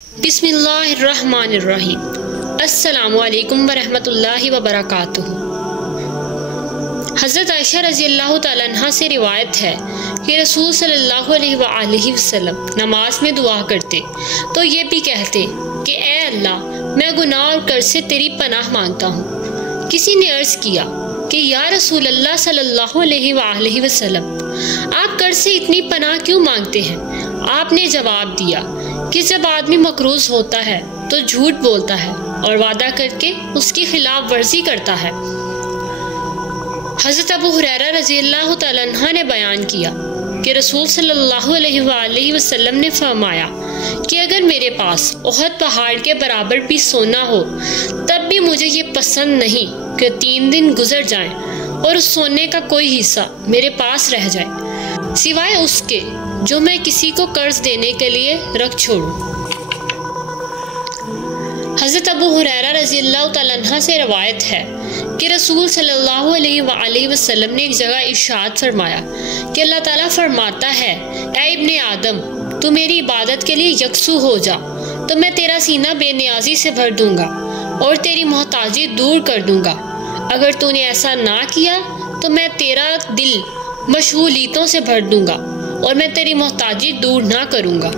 बिस्मिल्लाहिर्रहमानिर्रहीम। अस्सलामुअलैकुम वरहमतुल्लाहि वबरकातुहू। हज़रत आयशा रज़ियल्लाहु तआला अन्हा से रिवायत है कि रसूल सल्लल्लाहु अलैहि वसल्लम नमाज में दुआ करते तो ये भी कहते कि ए अल्लाह, मैं गुनाह और कर्ज से तेरी पनाह मांगता हूँ। किसी ने अर्ज़ किया कि या रसूल अल्लाह सल्लल्लाहु अलैहि वसल्लम, आप कर्ज से इतनी पनाह क्यों मांगते हैं? आपने जवाब दिया कि जब आदमी मकरूज़ होता है तो झूठ बोलता है और वादा करके उसकी खिलाफ वर्जी करता है। हज़रत अबू हुरैरा रज़ियल्लाहु तआला अन्हु ने बयान किया कि रसूल सल्लल्लाहु अलैहि वसल्लम ने फरमाया कि अगर मेरे पास उहद पहाड़ के बराबर भी सोना हो तब भी मुझे ये पसंद नहीं कि 3 दिन गुजर जाएं और उस सोने का कोई हिस्सा मेरे पास रह जाए, सिवाय उसके जो मैं किसी को कर्ज देने के लिए रख छोड़ूं। हज़रत अबू हुरैरा रज़ियल्लाहु तआला अन्हु से रवायत है कि रसूल सल्लल्लाहु अलैहि वसल्लम ने एक जगह इरशाद फरमाया कि अल्लाह ताला फरमाता है, ऐ इब्ने आदम, तू मेरी इबादत के लिए यकसू हो जा तो मैं तेरा सीना बेनियाजी से भर दूंगा और तेरी मोहताजी दूर कर दूंगा। अगर तूने ऐसा ना किया तो मैं तेरा दिल मशगूलियतों से भर दूंगा और मैं तेरी मोहताजी दूर ना करूंगा।